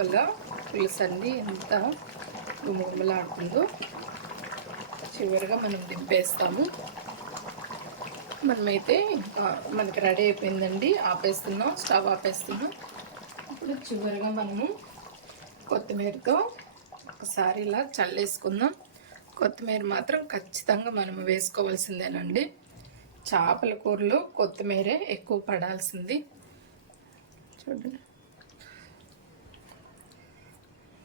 చేపల పులుసు అండి ఎంత గుమగుమలాడుతుందో. చివరిగా మనం దింపేస్తాము. మనమైతే ఇంకా మనకి రెడీ అయిపోయిందండి. ఆపేస్తున్నాం, స్టవ్ ఆపేస్తున్నాం. ఇప్పుడు చివరిగా మనము కొత్తిమీరతో ఒకసారి ఇలా చల్లేసుకుందాం. కొత్తిమీర మాత్రం ఖచ్చితంగా మనం వేసుకోవాల్సిందేనండి. చేపల కూరలో కొత్తిమీరే ఎక్కువ పడాల్సింది. చూడండి,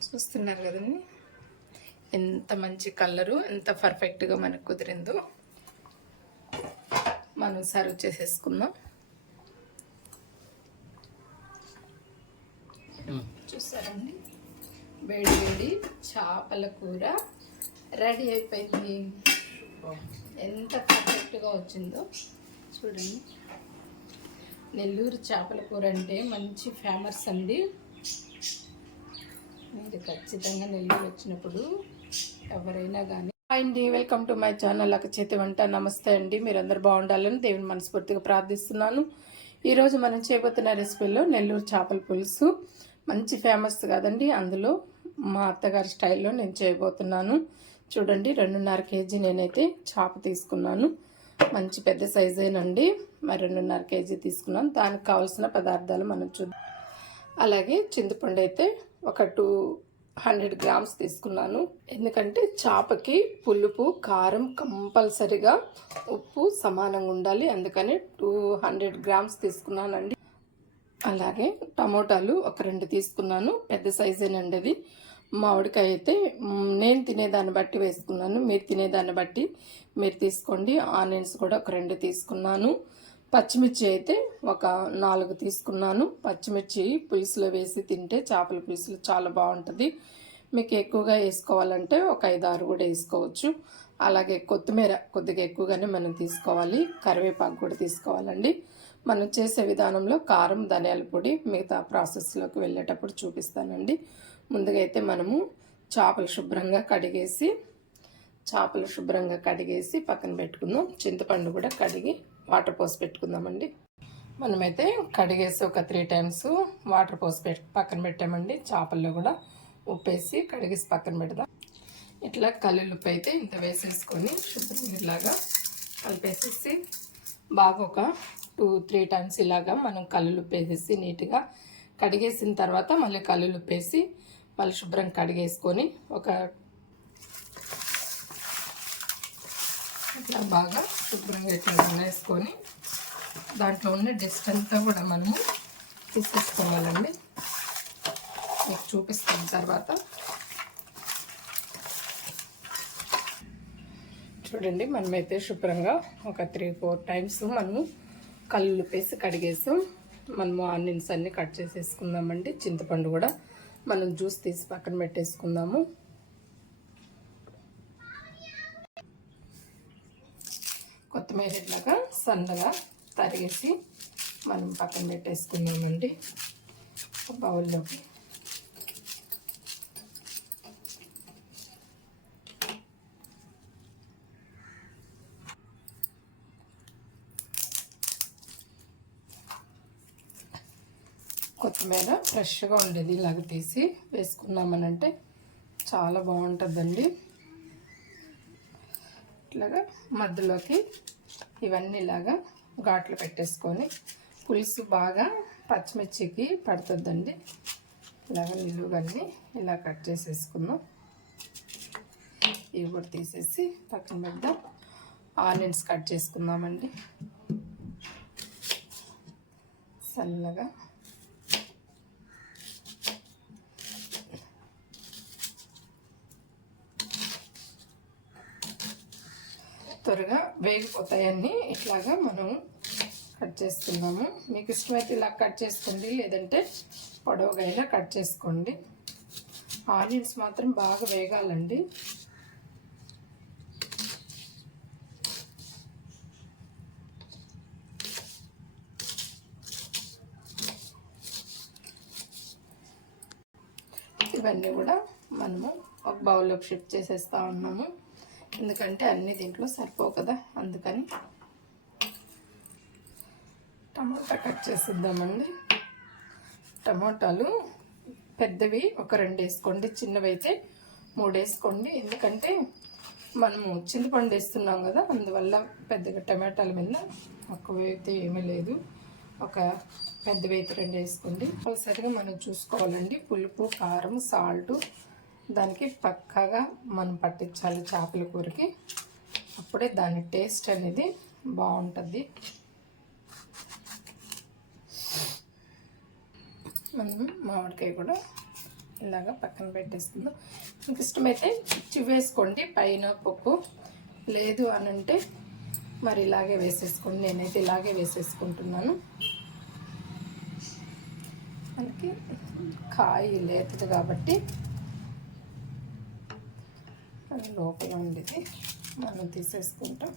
చూస్తున్నారు కదండి ఎంత మంచి కలరు, ఎంత పర్ఫెక్ట్గా మనకు కుదిరిందో. మనం సర్వ్ చేసేసుకుందాం. చూసారండి, వేడి వేడి చేపల కూర రెడీ అయిపోయింది. ఎంత పర్ఫెక్ట్గా వచ్చిందో చూడండి. నెల్లూరు చేపల కూర అంటే మంచి ఫేమస్ అండి. మీరు ఖచ్చితంగా నెల్లూరు వచ్చినప్పుడు ఎవరైనా కానీ అండి, వెల్కమ్ టు మై ఛానల్ అక్క చేతి వంట. నమస్తే అండి, మీరందరూ బాగుండాలని దేవుని మనస్ఫూర్తిగా ప్రార్థిస్తున్నాను. ఈరోజు మనం చేయబోతున్న రెసిపీలో నెల్లూరు చేపల పులుసు మంచి ఫేమస్ కదండి. అందులో మా అత్తగారి స్టైల్లో నేను చేయబోతున్నాను. చూడండి, 2.5 కేజీ నేనైతే చేప తీసుకున్నాను. మంచి పెద్ద సైజేనండి. మరి 2.5 కేజీ తీసుకున్నాను. దానికి కావాల్సిన పదార్థాలు మనం చూద్దాం. అలాగే చింతపండు అయితే ఒక 200 గ్రామ్స్ తీసుకున్నాను. ఎందుకంటే చేపకి పులుపు కారం కంపల్సరిగా ఉప్పు సమానంగా ఉండాలి. అందుకని 200 గ్రామ్స్ తీసుకున్నానండి. అలాగే టమోటాలు ఒక 2 తీసుకున్నాను. పెద్ద సైజేనండి అది. మామిడికాయ అయితే నేను తినేదాన్ని బట్టి వేసుకున్నాను. మీరు తినేదాన్ని బట్టి మీరు తీసుకోండి. ఆనియన్స్ కూడా ఒక 2 తీసుకున్నాను. పచ్చిమిర్చి అయితే ఒక 4 తీసుకున్నాను. పచ్చిమిర్చి పులుసులో వేసి తింటే చేపల పులుసులో చాలా బాగుంటుంది. మీకు ఎక్కువగా వేసుకోవాలంటే ఒక 5-6 కూడా వేసుకోవచ్చు. అలాగే కొత్తిమీర కొద్దిగా ఎక్కువగానే మనం తీసుకోవాలి. కరివేపాకు కూడా తీసుకోవాలండి. మనం చేసే విధానంలో కారం, ధనియాల పొడి మిగతా ప్రాసెస్లోకి వెళ్ళేటప్పుడు చూపిస్తానండి. ముందుగా అయితే మనము చేపలు శుభ్రంగా కడిగేసి పక్కన పెట్టుకుందాం. చింతపండు కూడా కడిగి వాటర్ పోసి పెట్టుకుందామండి. మనమైతే కడిగేసి ఒక 3 times వాటర్ పోసి పక్కన పెట్టామండి. చేపల్లో కూడా ఉప్పేసి కడిగేసి పక్కన పెడదాం. ఇట్లా కల్లుప్పు అయితే ఇంత వేసేసుకొని శుభ్రంగా ఇలాగా కలిపేసేసి బాగా ఒక 2-3 times ఇలాగా మనం కల్లుప్పు వేసేసి నీట్గా కడిగేసిన తర్వాత మళ్ళీ కల్లుప్పు వేసి మళ్ళీ శుభ్రంగా కడిగేసుకొని ఒక ఇట్లా బాగా శుభ్రంగా ఇట్లా వేసుకొని దాంట్లో ఉన్న డస్ట్ అంతా కూడా మనము తీసేసుకోవాలండి. మీకు చూపిస్తున్న తర్వాత చూడండి, మనమైతే శుభ్రంగా ఒక 3-4 times మనము కల్లుప్పు వేసి కడిగేసాం. మనము ఆనియన్స్ అన్నీ కట్ చేసేసుకుందామండి. చింతపండు కూడా మనం జ్యూస్ తీసి పక్కన పెట్టేసుకుందాము. కొత్తిమీర ఇట్లాగా సన్నగా తరిగేసి మనం పక్కన పెట్టేసుకుందామండి బౌల్లోకి. కొత్తిమీర ఫ్రెష్గా ఉండేది ఇలాగ తీసి వేసుకున్నామనంటే చాలా బాగుంటుందండి. ఇట్లాగా మధ్యలోకి ఇవన్నీ ఇలాగా ఘాట్లు పెట్టేసుకొని పులుసు బాగా పచ్చిమిర్చికి పడుతుందండి. ఇలాగ నిలువన్నీ ఇలా కట్ చేసేసుకుందాం. ఇవి కూడా తీసేసి పక్కన పెడదాం. ఆనియన్స్ కట్ చేసుకుందామండి సన్నగా. త్వరగా వేగిపోతాయన్నీ ఇట్లాగా మనం కట్ చేసుకుందాము. మీకు ఇష్టమైతే ఇలా కట్ చేసుకోండి, లేదంటే పొడవుగా అయినా కట్ చేసుకోండి. ఆనియన్స్ మాత్రం బాగా వేగాలండి. ఇవన్నీ కూడా మనము ఒక బౌల్లోకి షిఫ్ట్ చేసేస్తూ ఉన్నాము. ఎందుకంటే అన్నీ దీంట్లో సరిపోవు కదా, అందుకని. టమాటా కట్ చేసిద్దామండి. టమాటాలు పెద్దవి ఒక 2 వేసుకోండి, చిన్నవి అయితే 3 వేసుకోండి. ఎందుకంటే మనము చింతపండు వేస్తున్నాం కదా, అందువల్ల పెద్దగా టమాటాల మీద తక్కువ అయితే ఏమీ లేదు. ఒక పెద్దవి అయితే 2 వేసుకోండి. ఒకసారిగా మనం చూసుకోవాలండి. పులుపు, కారం, సాల్ట్ దానికి పక్కాగా మనం పట్టించాలి చేపల కూరకి. అప్పుడే దాని టేస్ట్ అనేది బాగుంటుంది. మనం మామిడికాయ కూడా ఇలాగా పక్కన పెట్టేసుకుందాం. మీకు ఇష్టమైతే వేసుకోండి పైన పొక్కు, లేదు అని అంటే మరి ఇలాగే వేసేసుకోండి. నేనైతే ఇలాగే వేసేసుకుంటున్నాను. మనకి కాయ లేతది కాబట్టి అది లోపల ఉండేది మనం తీసేసుకుంటాం.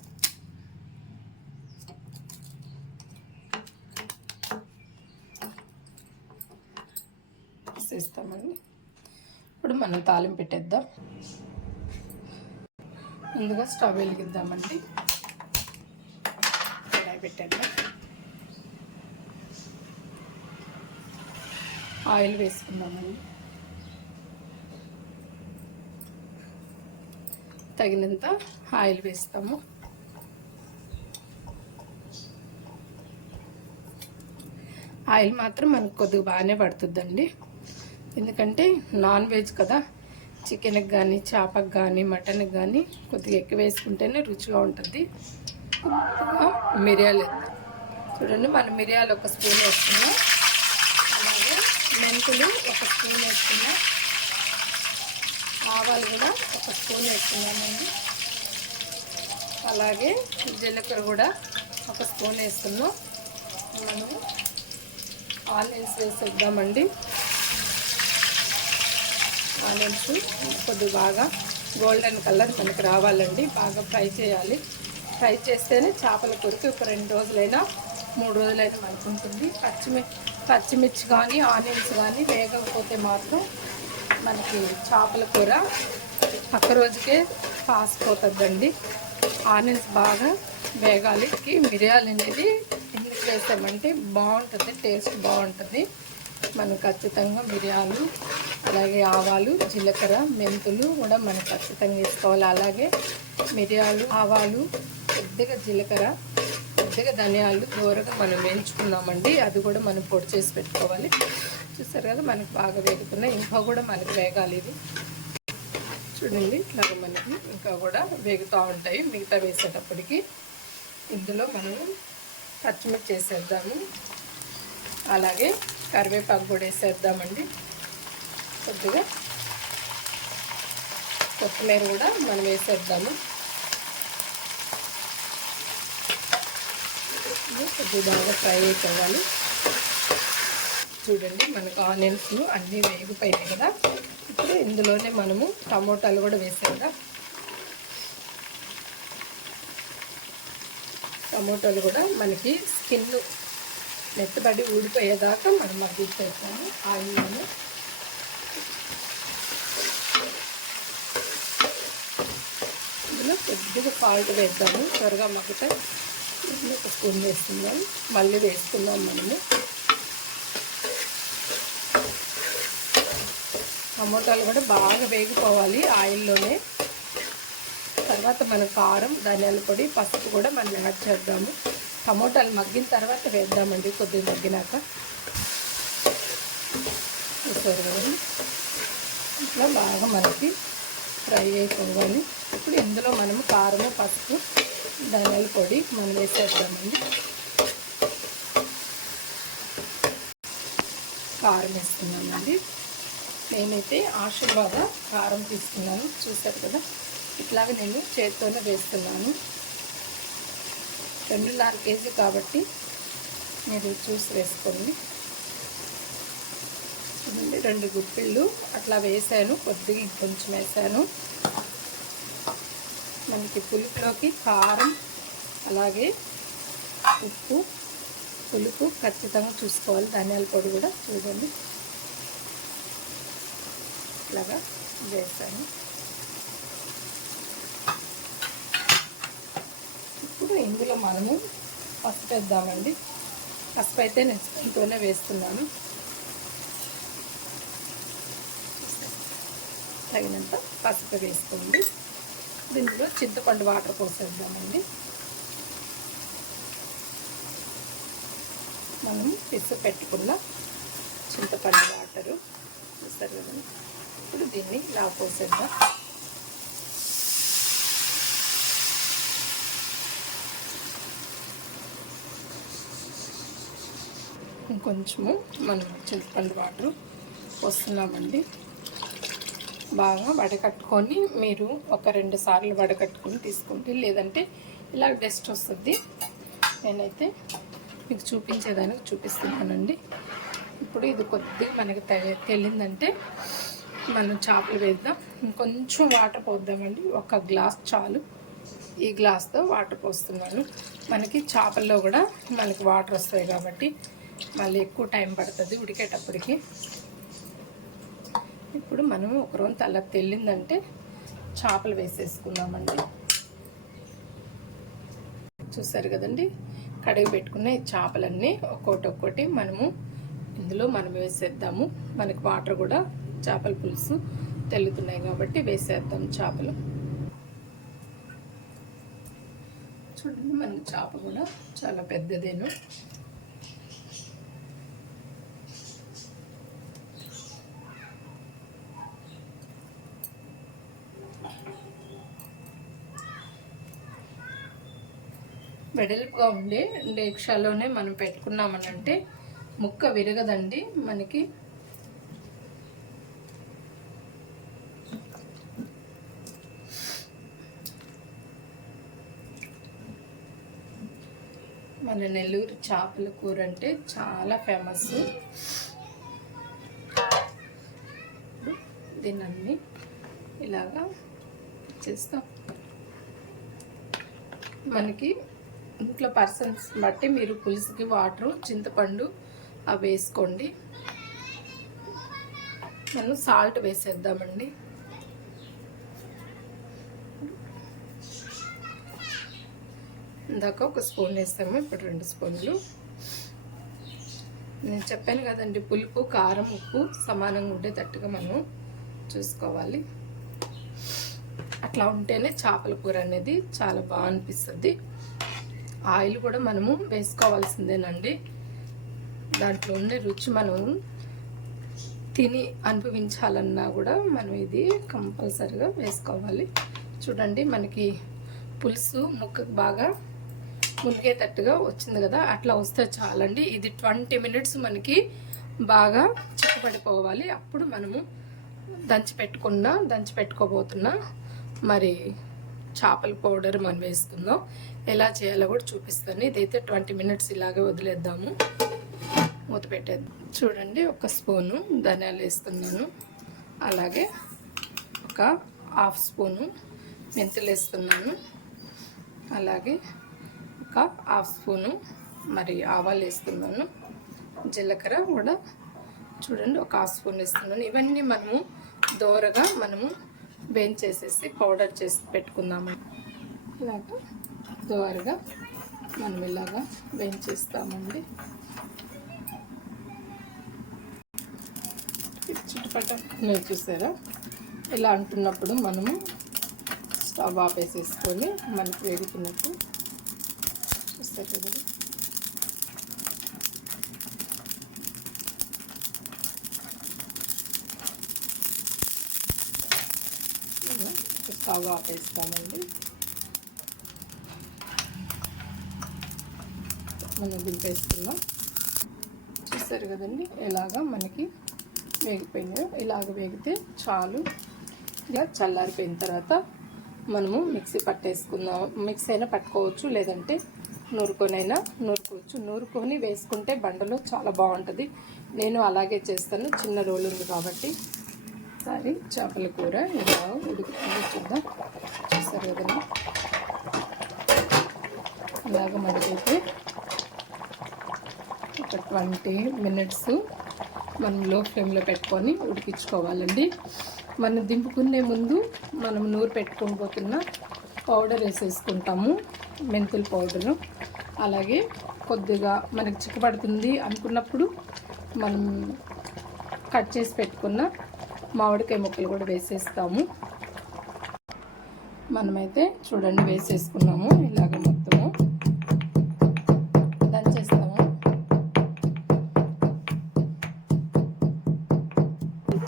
తీసేస్తామండి. ఇప్పుడు మనం తాలింపు పెట్టేద్దాం. ముందుగా స్టవ్ వెలిగిద్దామండి. కడాయి పెట్టేద్దాం. ఆయిల్ వేసుకుందామండి. తగినంత ఆయిల్ వేస్తాము. ఆయిల్ మాత్రం మనకు కొద్దిగా బాగానే పడుతుందండి. ఎందుకంటే నాన్ వెజ్ కదా, చికెన్కి కానీ చేపకి కానీ మటన్కి కానీ కొద్దిగా ఎక్కువ వేసుకుంటేనే రుచిగా ఉంటుంది. మిరియాలు చూడండి, మనం మిరియాలు 1 స్పూన్ వేసుకున్నాం. అలాగే మెంతులు 1 స్పూన్ వేసుకున్నాం. ఆవాలు కూడా 1 స్పూన్ వేసుకున్నామండి. అలాగే జీలకర్ర కూడా 1 స్పూన్ వేస్తున్నాం. మనం ఆనియన్స్ వేసేద్దామండి. ఆనియన్స్ కొద్దిగా బాగా గోల్డెన్ కలర్ మనకి రావాలండి. బాగా ఫ్రై చేయాలి. ఫ్రై చేస్తేనే చేపల కూరకి ఒక 2 రోజులైనా 3 రోజులైనా మనకు ఉంటుంది. పచ్చిమిర్చి కానీ ఆనియన్స్ కానీ వేగకపోతే మాత్రం మనకి చేపల కూర పక్క రోజుకే పాసిపోతుందండి. ఆనియన్స్ బాగా వేగాలి. మిరియాలు అనేది ఎందుకు వేసామంటే బాగుంటుంది, టేస్ట్ బాగుంటుంది. మనం ఖచ్చితంగా మిరియాలు, అలాగే ఆవాలు, జీలకర్ర, మెంతులు కూడా మనం ఖచ్చితంగా వేసుకోవాలి. అలాగే మిరియాలు, ఆవాలు, కొద్దిగా జీలకర్ర, కొద్దిగా ధనియాలు దూరగా మనం వేయించుకున్నామండి. అది కూడా మనం పొడి చేసి పెట్టుకోవాలి. చూసారు కదా, మనకు బాగా వేగుతున్నాయి. ఇంకా కూడా మనకు వేగాలి. ఇది చూడండి, ఇట్లాగ మనకి ఇంకా కూడా వేగుతూ ఉంటాయి. మిగతా వేసేటప్పటికి ఇందులో మనం పచ్చిమిర్చి వేసేద్దాము. అలాగే కరివేపాకు కూడా వేసేద్దామండి. కొద్దిగా కొత్తిమీర కూడా మనం వేసేద్దాము. కొద్దిగా బాగా ఫ్రై అయిపోవాలి. చూడండి, మనకు ఆనియన్స్ అన్నీ వేగిపోయినాయి కదా. ఇప్పుడు ఇందులోనే మనము టమోటాలు కూడా వేసేద్దాం. టమోటాలు కూడా మనకి స్కిన్ మెత్తబడి ఊడిపోయేదాకా మనం మగ్గిస్తాము ఆయిల్లోనే. ఇందులో కొద్దిగా సాల్ట్ వేద్దాము, త్వరగా మగ్గుతాయి. 1 స్పూన్ వేస్తున్నాం, మళ్ళీ వేసుకుందాం మనము. టమోటాలు కూడా బాగా వేగిపోవాలి ఆయిల్లోనే. తర్వాత మన కారం, ధనియాల పొడి, పసుపు కూడా మనం యాడ్ చేద్దాము. టమోటాలు మగ్గిన తర్వాత వేద్దామండి, కొద్దిగా మగ్గినాక. చూసారు కదండి, ఇట్లా బాగా మనకి ఫ్రై అయిపోవాలి. ఇప్పుడు ఇందులో మనము కారము, పసుపు, ధనియాల పొడి మనం వేసేద్దామండి. కారం వేస్తున్నామండి. నేనైతే ఆశీర్వాద కారం తీసుకున్నాను. చూసారు కదా, ఇట్లాగే నేను చేతితోనే వేస్తున్నాను. 2.5 కేజీ కాబట్టి మీరు చూసి వేసుకోండి. 2 గుప్పిళ్ళు అట్లా వేసాను, కొద్దిగా ఇంకొంచెం వేసాను. మనకి పులుపులోకి కారం, అలాగే ఉప్పు, పులుపు ఖచ్చితంగా చూసుకోవాలి. ధనియాల పొడి కూడా చూడండి ఇట్లాగా వేసాను. ఇప్పుడు ఇందులో మనము పసుపు వేద్దామండి. పసుపు అయితే నేను స్పూన్తోనే వేస్తున్నాను. తగినంత పసుపు వేసుకోండి. దీనిలో చింతపండు వాటర్ పోసేద్దామండి. మనం పిస్సు పెట్టుకున్న చింతపండు వాటరు చూస్తారు కదండి. ఇప్పుడు దీన్ని ఇలా పోసేద్దాం. ఇంకొంచెము మనం చింతపండు వాటర్ పోస్తున్నామండి. బాగా వడకట్టుకొని మీరు ఒక 2 సార్లు వడకట్టుకొని తీసుకుంటే, లేదంటే ఇలా డస్ట్ వస్తుంది. నేనైతే మీకు చూపించేదానికి చూపిస్తున్నానండి. ఇప్పుడు ఇది కొద్దిగా మనకి తెలిందంటే మనం చేపలు వేద్దాం. ఇంకొంచెం వాటర్ పోద్దామండి. 1 గ్లాస్ చాలు. ఈ గ్లాస్తో వాటర్ పోస్తున్నాను. మనకి చేపల్లో కూడా మనకి వాటర్ వస్తాయి కాబట్టి మళ్ళీ ఎక్కువ టైం పడుతుంది ఉడికేటప్పటికి. ఇప్పుడు మనం ఒక రోజు అలా తెల్లిందంటే చేపలు వేసేసుకుందామండి. చూసారు కదండి, కడిగి పెట్టుకున్న ఈ చేపలన్నీ ఒక్కొక్కటి మనము ఇందులో వేసేద్దాము. మనకి వాటర్ కూడా చేపల పులుసు తెల్లుతున్నాయి కాబట్టి వేసేద్దాం చేపలు. చూడండి, మనకి చేప కూడా చాలా పెద్దదేను. వెడల్పుగా ఉండే డేక్షాలోనే మనం పెట్టుకున్నామనంటే ముక్క విరగదండి మనకి. మన నెల్లూరు చేపల కూర అంటే చాలా ఫేమస్. దీన్ని ఇలాగా చేస్తాం. మనకి ఇంట్లో పర్సన్స్ బట్టి మీరు పులుసుకి వాటరు, చింతపండు అవి వేసుకోండి. మనం సాల్ట్ వేసేద్దామండి. ఇందాక 1 స్పూన్ వేస్తాము, ఇప్పుడు 2 స్పూన్లు. నేను చెప్పాను కదండి, పులుపు, కారం, ఉప్పు సమానంగా ఉండేటట్టుగా మనం చూసుకోవాలి. అట్లా ఉంటేనే చేపల కూర అనేది చాలా బాగా అనిపిస్తుంది. ఆయిల్ కూడా మనము వేసుకోవాల్సిందేనండి. దాంట్లో ఉండే రుచి మనం తిని అనుభవించాలన్నా కూడా మనం ఇది కంపల్సరిగా వేసుకోవాలి. చూడండి, మనకి పులుసు ముక్కకు బాగా మునిగేటట్టుగా వచ్చింది కదా. అట్లా వస్తే చాలండి. ఇది 20 మినిట్స్ మనకి బాగా చిక్కబడిపోవాలి. అప్పుడు మనము దంచి పెట్టుకోబోతున్నా మరి చేపల పౌడర్ మనం వేసుకుందాం. ఎలా చేయాలో కూడా చూపిస్తాను. ఇదైతే 20 మినిట్స్ ఇలాగే వదిలేద్దాము. మూత పెట్టేద్దాం. చూడండి, 1 స్పూను ధనియాలు వేస్తున్నాను. అలాగే ఒక 1/2 స్పూను మెంతులు వేస్తున్నాను. అలాగే ఒక 1/2 స్పూను మరి ఆవాలు వేస్తున్నాను. జీలకర్ర కూడా చూడండి ఒక 1/2 స్పూన్ వేస్తున్నాను. ఇవన్నీ మనము దోరగా వేయించేసేసి పౌడర్ చేసి పెట్టుకుందాము. ఇలాగా దోరగా మనం ఇలాగా వేయించేస్తామండి. చుట్టుపక్కల చూసారా, ఇలా అంటున్నప్పుడు మనము స్టవ్ ఆపేసేసుకొని మనకి వేగుతున్నట్టు చూస్తారు కదా. స్టవ్ ఆపేస్తామండి. మనం దింపేసుకున్నాం. చూస్తారు కదండి, ఇలాగా మనకి వేగిపోయింది. ఇలాగ వేగితే చాలు. ఇలా చల్లారిపోయిన తర్వాత మనము మిక్సీ పట్టేసుకుందాం. మిక్సీ అయినా పట్టుకోవచ్చు, లేదంటే నూరుకోవచ్చు. నూరుకొని వేసుకుంటే బండలో చాలా బాగుంటుంది. నేను అలాగే చేస్తాను, చిన్న రోలు ఉంది కాబట్టి. ఒకసారి చేపల కూర ఇలా ఉడుకుతుంది చూద్దాం. చూస్తారు కదండి, ఇలాగ మరిగైతే ఒక 20 మినిట్స్ మనం లో ఫ్లేమ్లో పెట్టుకొని ఉడికించుకోవాలండి. మనం దింపుకునే ముందు మనం నూరు పెట్టుకొని పోతున్న పౌడర్ వేసేసుకుంటాము, మెంతుల పౌడరు. అలాగే కొద్దిగా మనకి చిక్కబడుతుంది అనుకున్నప్పుడు మనం కట్ చేసి పెట్టుకున్న మామిడికాయ ముక్కలు కూడా వేసేస్తాము. మనమైతే చూడండి వేసేసుకున్నాము. ఇలాగ మొత్తము దంచేస్తాము.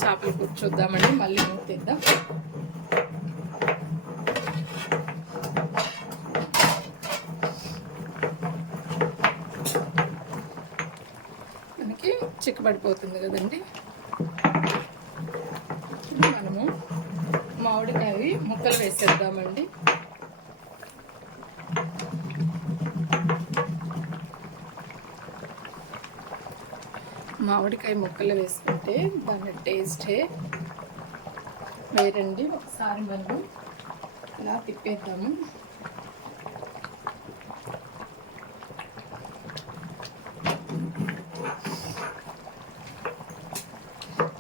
చేపలు కూర చూద్దామండి. మళ్ళీ మూతేద్దాం. మనకి చిక్కబడిపోతుంది కదండి. మనము మామిడికాయ ముక్కలు వేసేద్దామండి. మామిడికాయ ముక్కలు వేసుకుంటే దాని టేస్టే వేరండి. ఒకసారి మనం ఇలా తిప్పేద్దాము.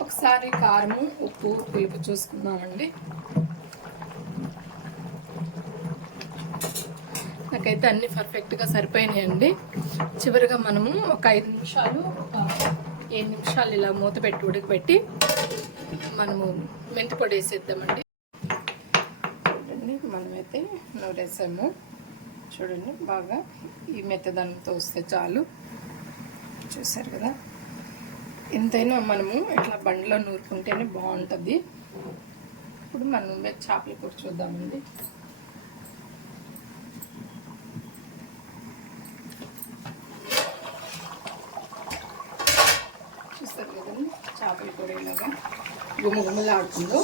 ఒకసారి కారము, ఉప్పు, పులుపు చూసుకుందామండి. నాకైతే అన్నీ పర్ఫెక్ట్గా సరిపోయినాయండి. చివరిగా మనము ఒక 5 నిమిషాలు 7 నిమిషాలు ఇలా మూత పెట్టి ఉడకబెట్టి మనము మెంతి పొడి వేసేద్దామండి. చూడండి, మనమైతే నూరేసాము. చూడండి, బాగా ఈ మెత్తదనంతో వస్తే చాలు. చూసారు కదా, ఎంతైనా మనము ఇట్లా బండిలో నూరుకుంటేనే బాగుంటుంది. ఇప్పుడు మనం చేపల కూర చూద్దామండి. చూస్తారు కదండి, చేపల కూర ఇలాగా గుమగుమలాడుతుందో.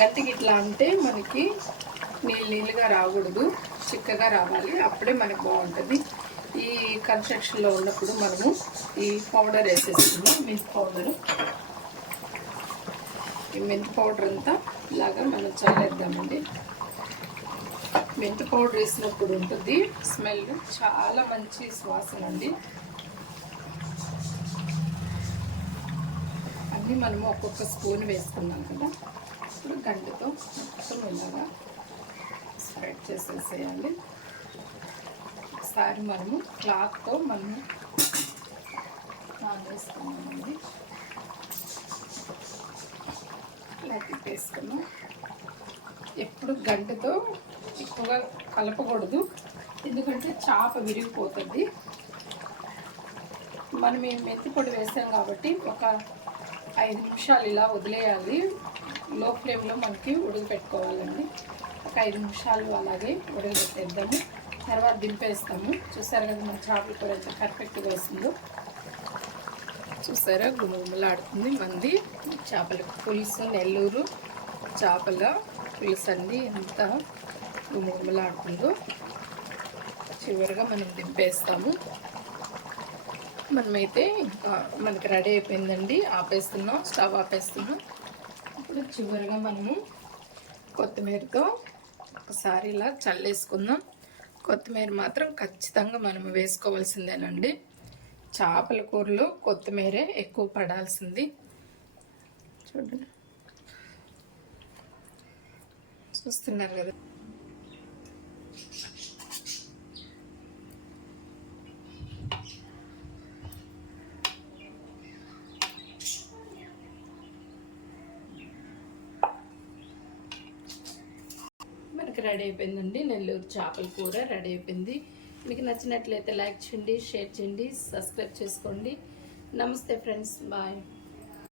గట్టిగా ఇట్లా అంటే మనకి నీళ్ళుగా రాకూడదు, చిక్కగా రావాలి. అప్పుడే మనకు బాగుంటుంది. ఈ కన్స్ట్రక్షన్లో ఉన్నప్పుడు మనము ఈ పౌడర్ వేసేస్తున్నాం, మెంతి పౌడరు. ఈ మెంతి పౌడర్ అంతా ఇలాగా మనం చల్లేద్దామండి. మెంతి పౌడర్ వేసినప్పుడు ఉంటుంది స్మెల్, చాలా మంచి సువాసన అండి. అన్నీ మనము ఒక్కొక్క స్పూన్ వేసుకున్నాం కదా. ఇప్పుడు గంటతో మొత్తం ఇలాగా స్ప్రెడ్ చేసేసేయాలి. ఒకసారి మనము క్లాత్తో మనము వేసుకున్నామండి. ఇలా తిప్పేసుకున్నాం. ఎప్పుడు గంటతో ఎక్కువగా కలపకూడదు, ఎందుకంటే చేప విరిగిపోతుంది. మనం ఈ మెంతి పొడి వేసాం కాబట్టి ఒక 5 నిమిషాలు ఇలా వదిలేయాలి. లో ఫ్లేమ్లో మనకి ఉడకపెట్టుకోవాలండి. ఒక 5 నిమిషాలు అలాగే ఉడకబెట్టేద్దాము. తర్వాత దింపేస్తాము. చూసారు కదా మన చేపల కూర ఎంత పర్ఫెక్ట్గా వస్తుందో. చూసారా, గుమగుమలాడుతుంది మంది చేపల పులుసు. నెల్లూరు చేపల పులుసు అండి, ఎంత గుమగుమలాడుతుందో. చివరిగా మనం దింపేస్తాము. మనమైతే ఇంకా మనకి రెడీ అయిపోయిందండి. ఆపేస్తున్నాం, స్టవ్ ఆపేస్తున్నాం. ఇప్పుడు చివరిగా మనము కొత్తిమీరతో ఒకసారి ఇలా చల్లేసుకుందాం. కొత్తిమీర మాత్రం ఖచ్చితంగా మనం వేసుకోవాల్సిందేనండి. చేపల కూరలో కొత్తిమీరే ఎక్కువ పడాల్సింది. చూడండి, చూస్తున్నారు కదా. మనకి రెడీ అయిపోయిందండి. నెల్లూరు చేపల కూర రెడీ అయిపోయింది. మీకు నచ్చినట్లయితే లైక్ చేయండి, షేర్ చేయండి, సబ్స్క్రైబ్ చేసుకోండి. నమస్తే ఫ్రెండ్స్, బాయ్.